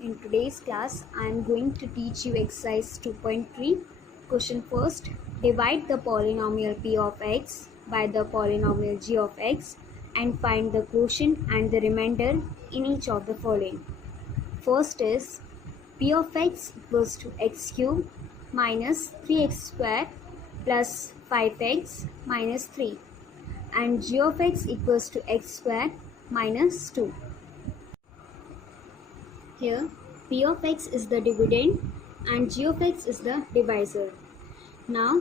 In today's class, I am going to teach you exercise 2.3. Question first, divide the polynomial p of x by the polynomial g of x and find the quotient and the remainder in each of the following. First is p of x equals to x cube minus 3x square plus 5x minus 3 and g of x equals to x square minus 2. Here, p of x is the dividend and g of x is the divisor. Now,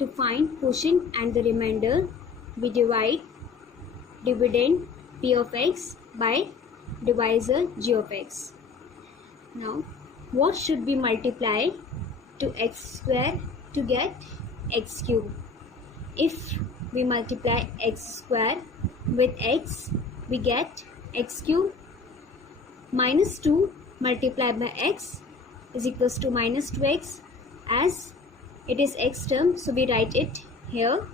to find quotient and the remainder, we divide dividend p of x by divisor g of x. Now, what should we multiply to x square to get x cube? If we multiply x square with x, we get x cube. Minus 2 multiplied by x is equals to minus 2x, as it is x term, so we write it here.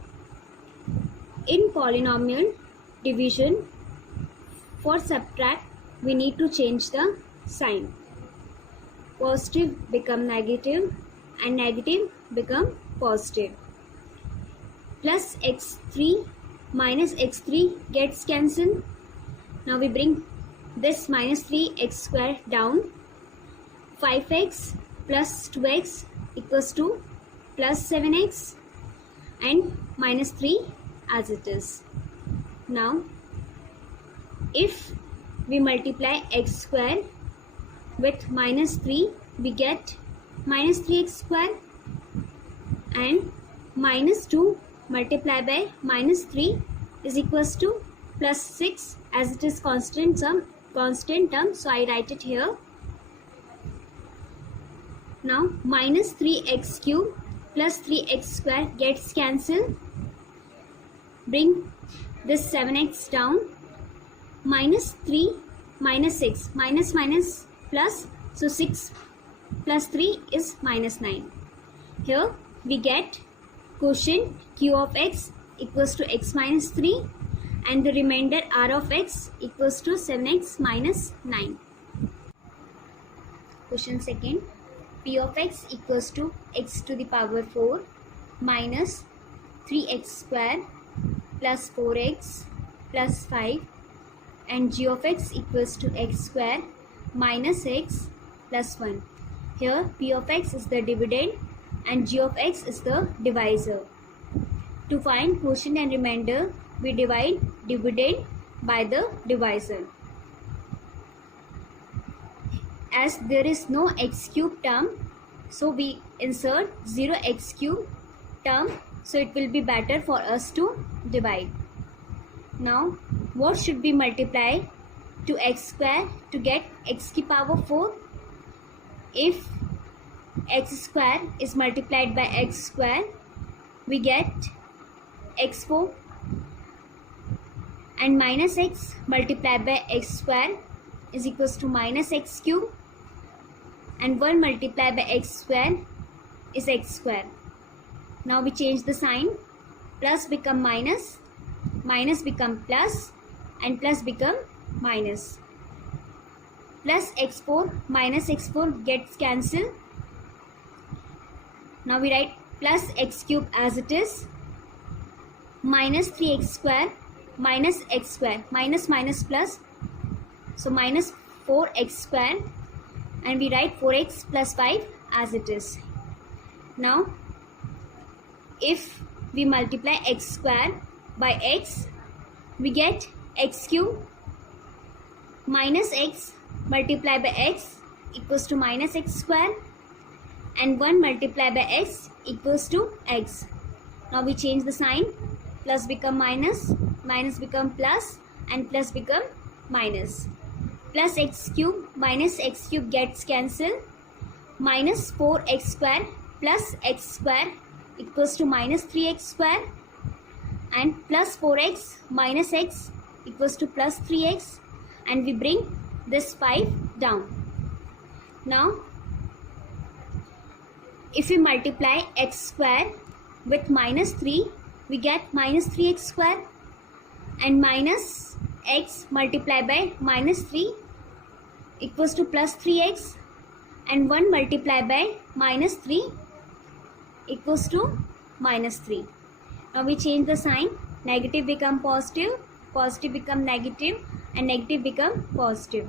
In polynomial division, for subtract we need to change the sign. Positive become negative and negative become positive. Plus x3 minus x3 gets cancelled. Now we bring this minus 3x square down. 5x plus 2x equals to plus 7x and minus 3 as it is. Now, if we multiply x square with minus 3, we get minus 3x square, and minus 2 multiplied by minus 3 is equals to plus 6, as it is constant term, so I write it here. Now minus 3x cube plus 3x square gets cancelled. Bring this 7x down. Minus 3 minus 6, minus plus, so 6 plus 3 is minus 9. Here we get quotient q of x equals to x minus 3 and the remainder r of x equals to 7x minus 9. Question second, p of x equals to x to the power 4 minus 3x square plus 4x plus 5 and g of x equals to x square minus x plus 1. Here p of x is the dividend and g of x is the divisor. To find quotient and remainder, we divide dividend by the divisor. As there is no x cube term, so we insert 0x cube term, so it will be better for us to divide. Now, what should we multiply to x square to get x to the power 4? If x square is multiplied by x square, we get x4, and minus x multiplied by x square is equals to minus x cube, and 1 multiplied by x square is x square. Now we change the sign. Plus become minus, minus become plus, and plus become minus. Plus x4 minus x4 gets cancelled. Now we write plus x cube as it is, minus 3x square minus x square, minus plus, so minus 4x square, and we write 4x plus 5 as it is. Now if we multiply x square by x, we get x cube. Minus x multiplied by x equals to minus x square, and 1 multiplied by x equals to x. Now we change the sign. Plus become minus, minus become plus, and plus become minus. Plus x cube minus x cube gets cancelled. Minus 4x square plus x square equals to minus 3x square, and plus 4x minus x equals to plus 3x, and we bring this 5 down. Now if we multiply x square with minus 3, we get minus 3x square, and minus x multiplied by minus 3 equals to plus 3x, and 1 multiplied by minus 3 equals to minus 3. Now we change the sign. Negative become positive, positive become negative, and negative become positive.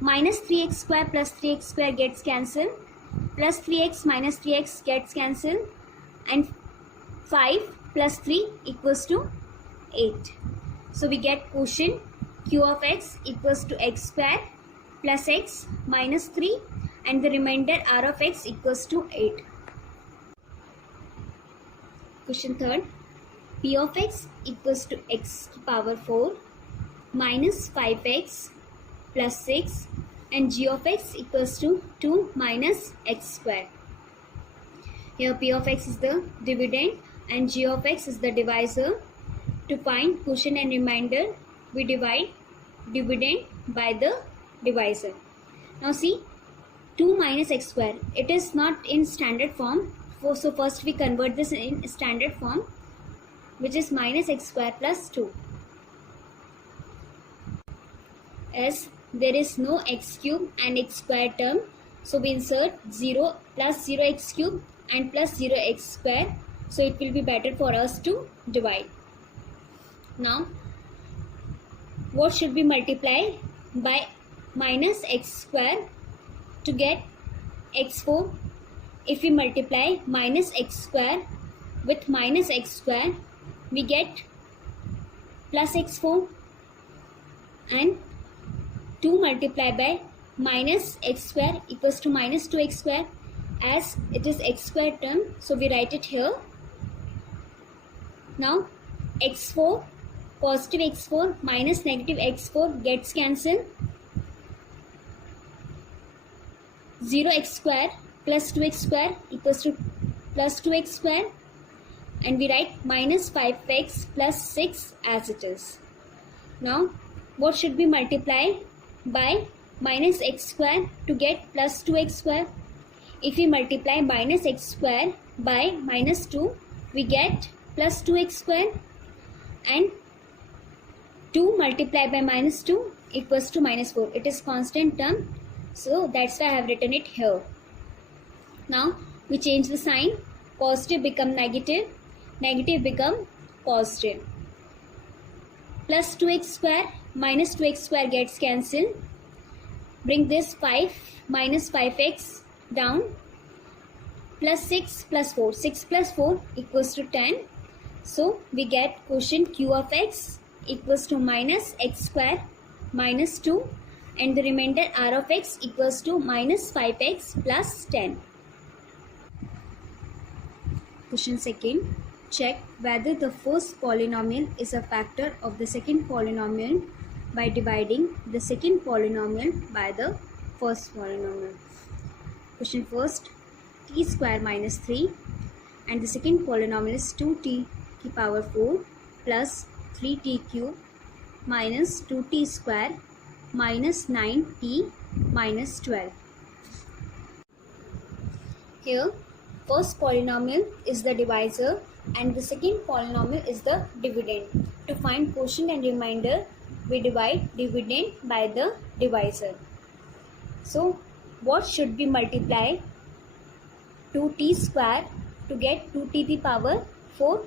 Minus 3x square plus 3x square gets cancelled. Plus 3x minus 3x gets cancelled. And 5 plus 3 equals to 8. So we get quotient q of x equals to x square plus x minus 3, and the remainder r of x equals to 8. Question third. P of x equals to x to power 4 minus 5x plus 6, and g of x equals to 2 minus x square. Here p of x is the dividend and g of x is the divisor. To find quotient and remainder, we divide dividend by the divisor. Now see, 2 minus x square, it is not in standard form. So first we convert this in standard form, which is minus x square plus 2. As there is no x cube and x square term, so we insert 0 plus 0 x cube and plus 0 x square. So it will be better for us to divide. Now, what should we multiply by minus x square to get x4? If we multiply minus x square with minus x square, we get plus x4, and 2 multiplied by minus x square equals to minus 2x square. As it is x square term, so we write it here. Now x4, positive x4 minus negative x4 gets cancelled. 0x square plus 2x square equals to plus 2x square, and we write minus 5x plus 6 as it is. Now what should we multiply by minus x square to get plus 2x square? If we multiply minus x square by minus 2, we get plus 2x square, and 2 multiplied by minus 2 equals to minus 4. It is constant term, so that's why I have written it here. Now we change the sign. Positive become negative, negative become positive. Plus 2x square minus 2x square gets cancelled. Bring this 5 minus 5x down. Plus 6 plus 4. 6 plus 4 equals to 10. So we get quotient q of x equals to minus x square minus 2, and the remainder r of x equals to minus 5x plus 10. Question second. Check whether the first polynomial is a factor of the second polynomial by dividing the second polynomial by the first polynomial. Question first. T square minus 3, and the second polynomial is 2t to power 4 plus 3t cube minus 2t square minus 9t minus 12. Here first polynomial is the divisor and the second polynomial is the dividend. To find quotient and remainder, we divide dividend by the divisor. So what should we multiply? 2t square to get 2t to the power 4.